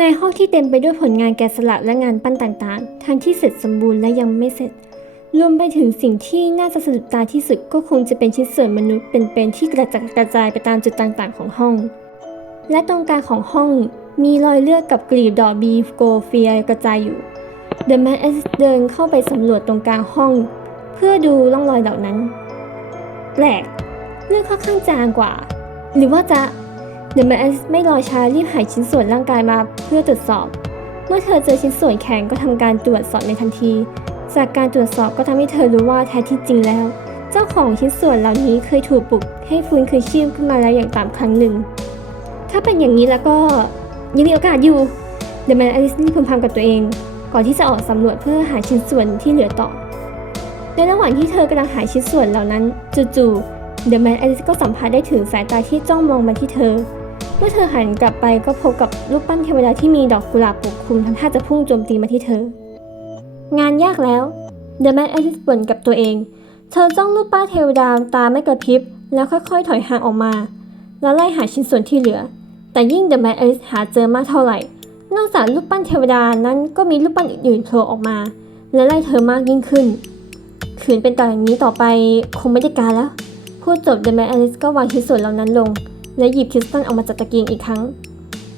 ในห้องที่เต็มไปด้วยผลงานแกะสลักและงานปั้นต่างๆทั้งที่เสร็จสมบูรณ์และยังไม่เสร็จรวมไปถึงสิ่งที่น่าจะสะดุดตาที่สุดก็คงจะเป็นชิ้นส่วนมนุษย์เป็นๆที่กระจัดกระจายไปตามจุดต่างๆของห้องและตรงกลางของห้องมีรอยเลือดกับกลีบดอกบีฟโกเฟียกระจายอยู่เดอะแมนเดินเข้าไปสำรวจตรงกลางห้องเพื่อดูร่องรอยเหล่านั้นแปลกเลือดค่อนข้างจางกว่าหรือว่าจะเดอะแมนไม่รอช้ารีบหาชิ้นส่วนร่างกายมาเพื่อตรวจสอบเมื่อเธอเจอชิ้นส่วนแข็งก็ทำการตรวจสอบในทันทีจากการตรวจสอบก็ทำให้เธอรู้ว่าแท้ที่จริงแล้วเจ้าของชิ้นส่วนเหล่านี้เคยถูกปลุกให้ฟื้นคืนชีพขึ้นมาแล้วอย่างต่ำครั้งหนึ่งถ้าเป็นอย่างนี้แล้วก็ยังมีโอกาสอยู่เดอะแมนรีบพึมพำกับตัวเองก่อนที่จะออกสำรวจเพื่อหาชิ้นส่วนที่เหลือต่อในระหว่างที่เธอกำลังหาชิ้นส่วนเหล่านั้นจู่ๆเดอะแมนก็สัมผัสได้ถึงสายตาที่จ้องมองมาที่เธอ เมื่อเธอหันกลับไปก็พบกับรูปปั้นเทวดาที่มีดอกกุหลาบปกคลุมทำท่าจะพุ่งโจมตีมาที่เธองานยากแล้วเดอะแมนอลิสบ่นกับตัวเองเธอจ้องรูปปั้นเทวดาตาไม่กระพริบแล้วค่อยๆถอยห่างออกมาแล้วไล่หาชิ้นส่วนที่เหลือแต่ยิ่งเดอะแมนอลิสหาเจอมากเท่าไหร่นอกจากรูปปั้นเทวดานั้นก็มีรูปปั้นอื่นๆโผล่ออกมาและไล่เธอมากยิ่งขึ้นขืนเป็นต่ออย่างนี้ต่อไปคงไม่ได้การแล้วพูดจบเดอะแมนอลิสก็วางชิ้นส่วนเหล่านั้นลงและหยิบคริสตัลออกมาจากตะเกียงอีกครั้ง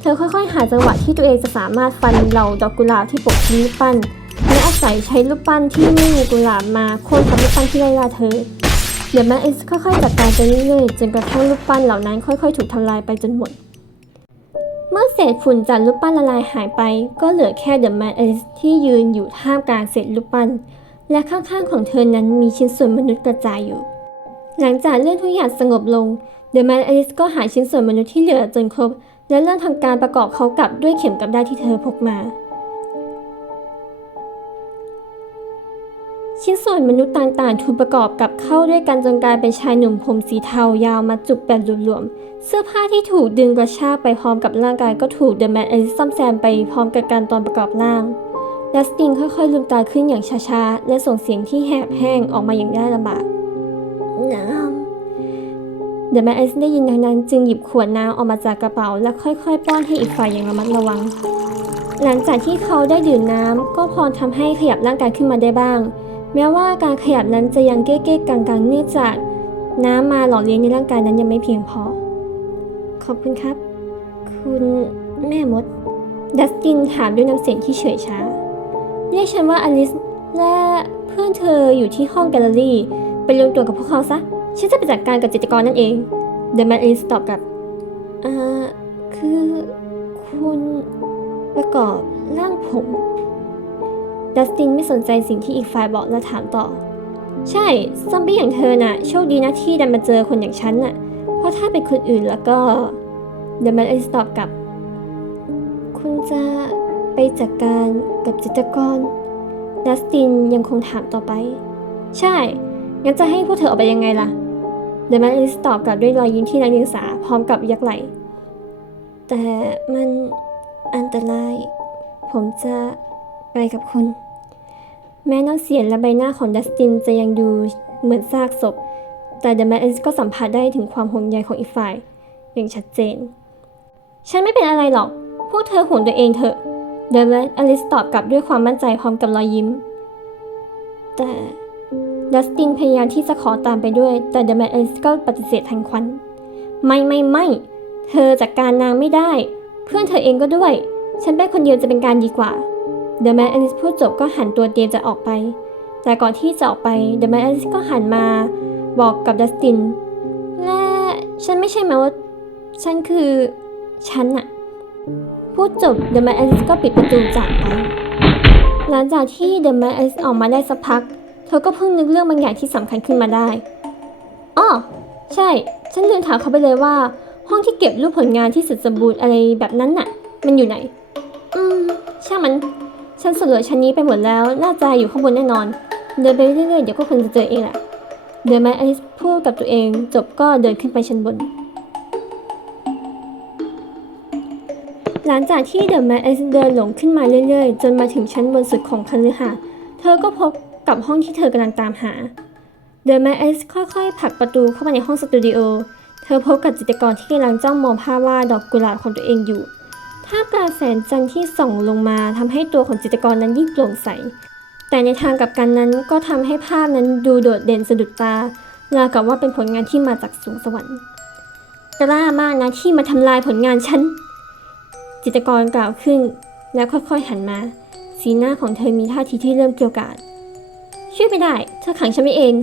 เธอค่อยๆหาจังหวะที่ตัวเองจะสามารถฟันเหล่าดอกกุหลาบที่ปกคลุมรูปปั้นและอาศัยใช้รูปปั้นที่ไม่มีกุหลาบมาโค่นทับรูปปั้นที่ไล่ล่าเธอเดอะแมนอลิสค่อยๆจัดการไปเรื่อยๆจนกระทั่งรูปปั้นเหล่านั้นค่อยๆถูกทำลายไปจนหมดเมื่อเศษฝุ่นจากรูปปั้นละลายหายไปก็เหลือแค่เดอะแมนอลิสที่ยืนอยู่ท่ามกลางเศษรูปปั้นและข้างๆของเธอนั้นมีชิ้นส่วนมนุษย์กระจายอยู่หลังจากเรื่องทุกอย่างสงบลงเดอะแมนอลิสก็หาชิ้นส่วนมนุษย์ที่เหลือจนครบและเริ่มทำการประกอบเขากลับด้วยเข็มกลับด้านที่เธอพกมาชิ้นส่วนมนุษย์ต่างๆถูกประกอบกับเข้าด้วยกันจนกลายเป็นชายหนุ่มผมสีเทายาวมัดจุกแบบหลวมๆเสื้อผ้าที่ถูกดึงกระชากไปพร้อมกับร่างกายก็ถูกเดอะแมนอลิสซ่อมแซมไปพร้อมกับการตอนประกอบร่างดัสตินค่อยๆลืมตาขึ้นอย่างช้าๆและส่งเสียงที่แหบแห้งออกมาอย่างยากลำบากน้ำเดอะแมนอลิสได้ยินดังนั้นจึงหยิบขวดน้ำออกมาจากกระเป๋าและค่อยๆป้อนให้อีกฝ่ายอย่างระมัดระวังหลังจากที่เขาได้ดื่มน้ำก็พอทำให้ขยับร่างกายขึ้นมาได้บ้างแม้ว่าการขยับนั้นจะยังเก้ๆกังๆเนื่องจากน้ำมาหล่อเลี้ยงในร่างกายนั้นยังไม่เพียงพอขอบคุณครับคุณแม่มดดัสตินถามด้วยน้ำเสียงที่เฉยชาเรียกฉันว่าอลิสและเพื่อนเธออยู่ที่ห้องแกลเลอรี่ไปรวมตัวกับพวกเขาซะฉันจะไปจัดการกับจิตรกรนั่นเองเดอะแมนอลิสตอบกับคือคุณประกอบร่างผมดัสตินไม่สนใจสิ่งที่อีกฝ่ายบอกและถามต่อใช่ซอมบี้อย่างเธอน่ะโชคดีนะที่ดันมาเจอคนอย่างฉันน่ะเพราะถ้าเป็นคนอื่นแล้วก็เดอะแมนอลิสตอบกับคุณจะไปจัดการกับจิตรกรดัสตินยังคงถามต่อไปใช่งั้นจะให้พวกเธอออกไปยังไงล่ะเดอะแมนอลิสตอบกลับด้วยรอยยิ้มที่ไร้เดียงสาพร้อมกับยักไหล่แต่มันอันตรายผมจะไปกับคุณแม้น้ำเสียงและใบหน้าของดัสตินจะยังดูเหมือนซากศพแต่เดอะแมนอลิสก็สัมผัสได้ถึงความห่วงใยของอีกฝ่ายอย่างชัดเจนฉันไม่เป็นอะไรหรอกพวกเธอห่วงตัวเองเถอะเดอะแมนอลิสตอบกลับด้วยความมั่นใจพร้อมกับรอยยิ้มแต่ดัสตินพยายามที่จะขอตามไปด้วยแต่เดอะแมนอลิสก็ปฏิเสธทันควันไม่เธอจัดการนางไม่ได้เพื่อนเธอเองก็ด้วยฉันไปคนเดียวจะเป็นการดีกว่าเดอะแมนอลิสพูดจบก็หันตัวเตรียมจะออกไปแต่ก่อนที่จะออกไปเดอะแมนอลิสก็หันมาบอกกับดัสตินและฉันไม่ใช่แม้ว่าฉันคือฉันน่ะพูดจบเดอะแมนอลิสก็ปิดประตูจากไปหลังจากที่เดอะแมนอลิสออกมาได้สักพักเธอก็เพิ่งนึกเรื่องบางอย่างที่สำคัญขึ้นมาได้อ้อใช่ฉันลืมถามเขาไปเลยว่าห้องที่เก็บรูปผลงานที่สุดสมบูรณ์อะไรแบบนั้นน่ะมันอยู่ไหนช่างมันฉันสำรวจชั้นนี้ไปหมดแล้วน่าจะอยู่ข้างบนแน่นอนเดินไปเรื่อยๆเดี๋ยวก็คงจะเจอเองแหละเดอะแมนอลิสพูดกับตัวเองจบก็เดินขึ้นไปชั้นบนหลังจากที่เดอะแมนอลิสเดินหลงขึ้นมาเรื่อยๆจนมาถึงชั้นบนสุดของคฤหาสน์เธอก็พบกับห้องที่เธอกำลังตามหาเดอะแมนอลิสค่อยๆผลักประตูเข้ามาในห้องสตูดิโอเธอพบกับจิตรกรที่กำลังจ้องมองภาพวาดดอกกุหลาบของตัวเองอยู่ท่ามกลางแสงจันทร์ที่ส่องลงมาทำให้ตัวของจิตรกรนั้นยิ่งโปร่งใสแต่ในทางกลับกันนั้นก็ทำให้ภาพนั้นดูโดดเด่นสะดุดตาราวกับว่าเป็นผลงานที่มาจากสูงสวรรค์กล้ามากนะที่มาทำลายผลงานฉันจิตรกรกล่าวขึ้นแล้วค่อยๆหันมาสีหน้าของเธอมีท่าทีที่เริ่มเกรี้ยวกราดช่วยไม่ได้เธอขังฉันไว้เอง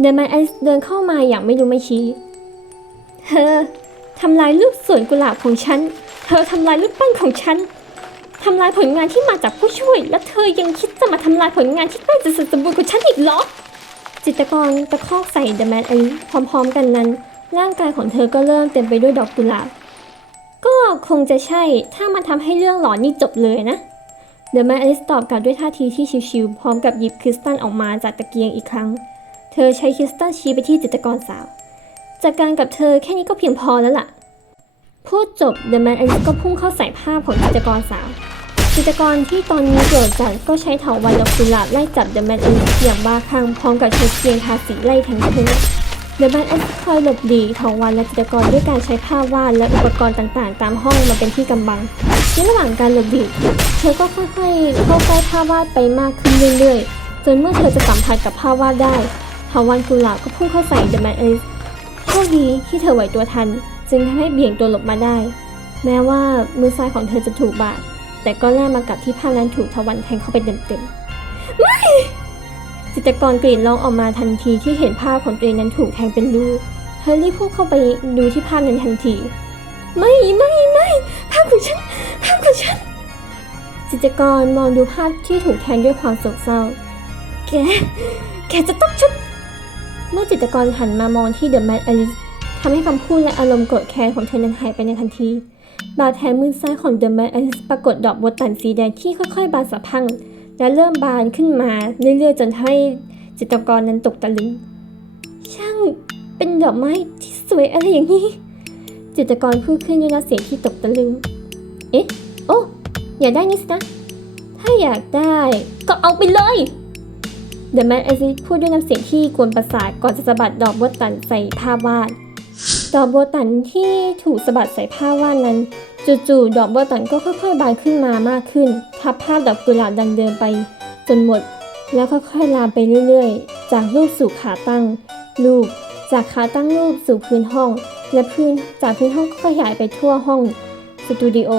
เดอะแมนอลิสเดินเข้ามาอย่างไม่รู้ไม่ชี้เธอทำลายรูปสวนกุหลาบของฉันเธอทำลายรูปปั้นของฉันทำลายผลงานที่มาจากผู้ช่วยและเธอยังคิดจะมาทำลายผลงานที่ใกล้จะเสร็จสมบูรณ์ของฉันอีกเหรอจิตรกรตะคอกใส่เดอะแมนอลิสพร้อมๆกันนั้นร่างกายของเธอก็เริ่มเต็มไปด้วยดอกกุหลาบก็คงจะใช่ถ้ามันทำให้เรื่องหลอนนี่จบเลยนะเดอะแมนอลิสตอบกลับด้วยท่าทีที่ชิวๆพร้อมกับหยิบคริสตัลออกมาจากตะเกียงอีกครั้งเธอใช้คริสตัลชี้ไปที่จิตรกรสาวจัดการกับเธอแค่นี้ก็เพียงพอแล้วล่ะ พูดจบเดอะแมนอลิสก็พุ่งเข้าใส่ภาพของจิตรกรสาวจิตรกรที่ตอนนี้โกรธจัดก็ใช้เถาวัลย์ดอกกุหลาบไล่จับเดอะแมนอลิสอย่างบ้าคลั่งพร้อมกับใช้เทียนทาสีไล่แทงเธอเดอะแมนอลิสคอยหลบหลีกเถาวัลย์และจิตรกรด้วยการใช้ผ้าวาดและอุปกรณ์ต่างๆตามห้องมาเป็นที่กำบังในระหว่างการหลบหลีกเธอก็ค่อยๆเข้าใกล้ผ้าวาดไปมากขึ้นเรื่อยๆจนเมื่อเธอจะสัมผัสกับผ้าวาดได้เถาวัลย์กุหลาบก็พุ่งเข้าใส่เดอะแมนอลิสโชคดีที่เธอไหวตัวทันจึงทำให้เบี่ยงตัวหลบมาได้แม้ว่ามือซ้ายของเธอจะถูกบาดแต่ก็แลกมากับที่ผ้านั้นถูกทวันแทงเข้าไปเต็มๆไม่จิตรกรกรีดร้องออกมาทันทีที่เห็นภาพของตัวเองนั้นถูกแทงเป็นรูเธอรีบพุ่งเข้าไปดูที่ภาพนั้นทันทีไม่ภาพของฉันจิตรกรมองดูภาพที่ถูกแทงด้วยความโศกเศร้าแกจะต้องชดเมื่อจิตรกรหันมามองที่เดอะแมนอลิสทำให้คำพูดและอารมณ์โกรธแค้นของเธอนั้นหายไปในทันทีบาดแผลมือซ้ายของเดอะแมนอลิสปรากฏดอกโบตันสีแดงที่ค่อยๆบานสะพรั่งและเริ่มบานขึ้นมาเรื่อยๆจนทำให้จิตรกรนั้นตกตะลึงช่างเป็นดอกไม้ที่สวยอะไรอย่างนี้จิตรกรพูดขึ้นด้วยน้ำเสียงที่ตกตะลึงโอ้อยากได้นี่สินะถ้าอยากได้ก็เอาไปเลยเดอะแมนอลิสพูดด้วยน้ำเสียงที่กวนประสาทก่อนจะสะบัดดอกโบตันใส่ภาพวาดดอกโบตันที่ถูกสะบัดใส่ผ้าวาดนั้นจู่ๆดอกโบตันก็ค่อยๆบานขึ้นมามากขึ้นทับภาพดอกกุหลาบดังเดิมไปจนหมดแล้วค่อยๆลามไปเรื่อยๆจากรูปสู่ขาตั้งรูปจากขาตั้งรูปสู่พื้นห้องและจากพื้นห้องก็ขยายไปทั่วห้องสตูดิโอ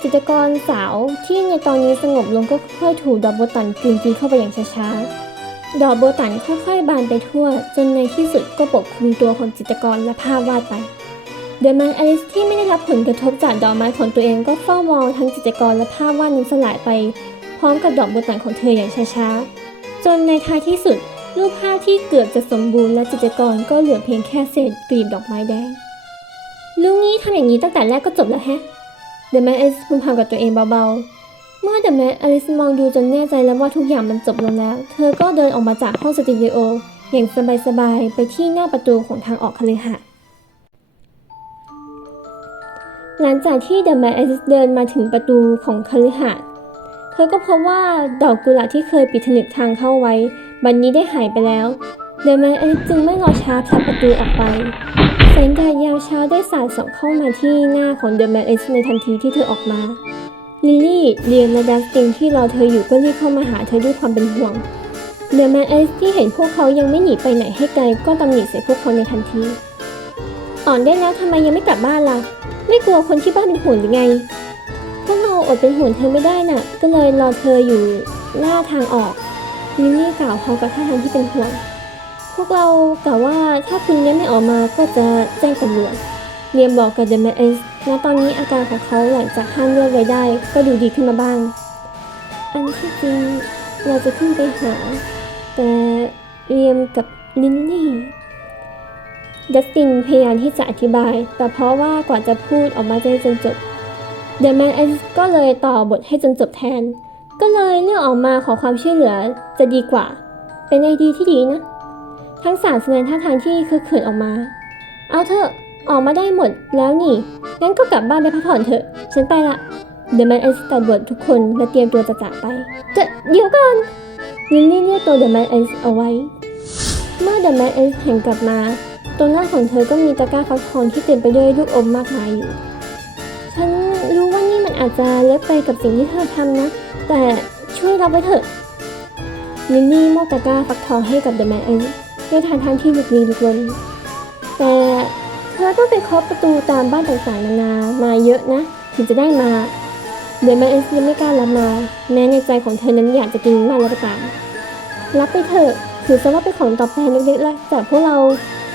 จิตรกรสาวที่ในตอนนี้สงบลงก็ค่อยๆถูกดอกโบตันกลืนกินเข้าไปอย่างช้าๆดอกโบตันค่อยๆบานไปทั่วจนในที่สุดก็ปกคลุมตัวของจิตรกรและภาพวาดไปเดอะแมนอลิสที่ไม่ได้รับผลกระทบจากดอกไม้ของตัวเองก็เฝ้ามองทั้งจิตรกรและภาพวาดนั้นสลายไปพร้อมกับดอกโบตันของเธออย่างช้าๆจนในท้ายที่สุดรูปภาพที่เกือบจะสมบูรณ์และจิตรกรก็เหลือเพียงแค่เศษกลีบดอกไม้แดงลุงนี้ทำอย่างนี้ตั้งแต่แรกก็จบแล้วแฮะเดอะแมนอลิสพึมพำกับตัวเองเบาๆเมื่อเดอะแมนอลิสมองดูจนแน่ใจแล้วว่าทุกอย่างมันจบลงแล้วเธอก็เดินออกมาจากห้องสตูดิโออย่างสบายๆไปที่หน้าประตูของทางออกคฤหาสน์หลังจากที่เดอะแมนอลิสเดินมาถึงประตูของคฤหาสน์เธอก็พบว่าดอกกุหลาบที่เคยปิดผนึกทางเข้าไว้บัดนี้ได้หายไปแล้วเดอะแมนอลิสจึงไม่รอช้าผลักประตูออกไปแสงแดดยามเช้าได้สาดส่องเข้ามาที่หน้าของเดอะแมนอลิสในทันทีที่เธอออกมาลิลลี่เลียนและดัสตินที่รอเธออยู่ก็รีบเข้ามาหาเธอด้วยความเป็นห่วงเดอะแมนอลิสที่เห็นพวกเขายังไม่หนีไปไหนให้ไกลก็ตำหนิใส่พวกเขาในทันทีอ่อนได้แล้วทำไมยังไม่กลับบ้านล่ะไม่กลัวคนที่บ้านเป็นห่วงหรือไงพวกเราอดเป็นห่วงเธอไม่ได้น่ะก็เลยรอเธออยู่หน้าทางออกลิลลี่กล่าวพร้อมกับท่าทางที่เป็นห่วงพวกเรากล่าวว่าถ้าคุณยังไม่ออกมาก็จะแจ้งตำรวจเรียมบอกกับเดอะแมนอลิสและตอนนี้อาการของเขาหลังจากห้ามเลือดไว้ได้ก็ดูดีขึ้นมาบ้างอันที่จริงเราจะขึ้นไปหาแต่เรียมกับลินลี่ดัสตินพยายามที่จะอธิบายแต่เพราะว่ากว่าจะพูดออกมาได้จนจบเดอะแมนอลิสก็เลยต่อบทให้จนจบแทนก็เลยเลือกออกมาขอความช่วยเหลือจะดีกว่าเป็นไอเดียที่ดีนะทั้งสามแสดงท่าทางที่คึกคืนออกมาเอาเถอะออกมาได้หมดแล้วนี่งั้นก็กลับบ้านไปพักผ่อนเถอะฉันไปละเดอะแมนอลิสตัดบททุกคนและเตรียมตัวจะจากไปเดี๋ยวก่อนลิลลี่เรียกตัวเดอะแมนอลิสเอาไว้เมื่อเดอะแมนอลิสหันกลับมาตรงหน้าของเธอก็มีตะกร้าฟักทองที่เต็มไปด้วยลูกอมมากมายอยู่ฉันรู้ว่านี่มันอาจจะเลิกไปกับสิ่งที่เธอทำนะแต่ช่วยรับไว้เถอะลิลลี่มอบตะกร้าฟักทองให้กับเดอะแมนอลิสด้วยท่าทางที่ลุกลี้ลุกลนแต่เธอต้องไปเคาะประตูตามบ้านต่างๆนานามาเยอะนะถึงจะได้มาเดอะแมนอลิสยังไม่กล้ารับมาแม้ในใจของเธอนั้นอยากจะกินมันแล้วก็ตามรับไปเถอะถือซะว่าเป็นของตอบแทนเล็กๆละจากพวกเรา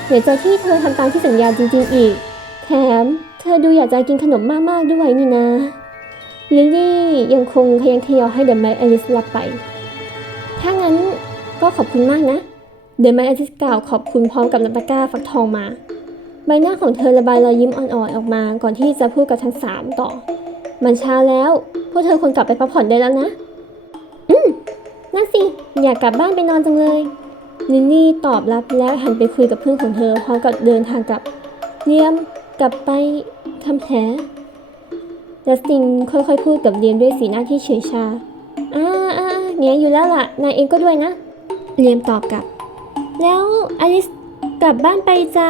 เดี๋ยวจะที่เธอทำตามที่สัญญาจริงๆอีกแถมเธอดูอยากจะกินขนมมากๆด้วยนี่นะลิลลี่ยังคงขยันขยอให้เดอะแมนอลิสรับไปถ้างั้นก็ขอบคุณมากนะเดอะแมนอลิสกล่าวขอบคุณพร้อมกับน้ำตะกร้าฟักทองมาใบหน้าของเธอระบายรอยยิ้มอ่อนๆออกมาก่อนที่จะพูดกับทั้งสามต่อมันเช้าแล้วพวกเธอควรกลับไปพักผ่อนได้แล้วนะนั่นสิอยากกลับบ้านไปนอนจังเลยลิลลี่ตอบรับแล้วหันไปคุยกับเพื่อนของเธอพร้อมกับเดินทางกลับเรียมกลับไป ทำแผลจัสตินค่อยๆพูดกับเลียมด้วยสีหน้าที่เฉยชาเงี้ยอยู่แล้วล่ะนายเองก็ด้วยนะเลียมตอบกลับแล้วอลิสกลับบ้านไปจะ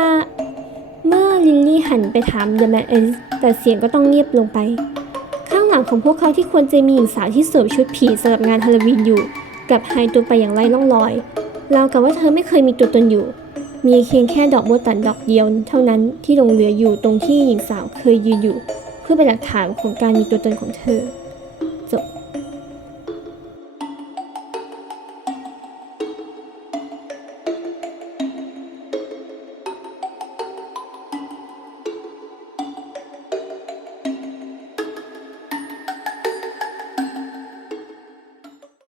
เมื่อลิลลี่หันไปถามเดอะแมนเอลิสแต่เสียงก็ต้องเงียบลงไปข้างหลังของพวกเขาที่ควรจะมีหญิงสาวที่สวมชุดผีสำหรับงานฮาโลวีนอยู่กับหายตัวไปอย่างไร้ร่องรอยราวกับว่าเธอไม่เคยมีตัวตนอยู่มีเพียงแค่ดอกบัวตันดอกเดียวเท่านั้นที่หลงเหลืออยู่ตรงที่หญิงสาวเคยยืนอยู่เพื่อเป็นหลักฐานของการมีตัวตนของเธอ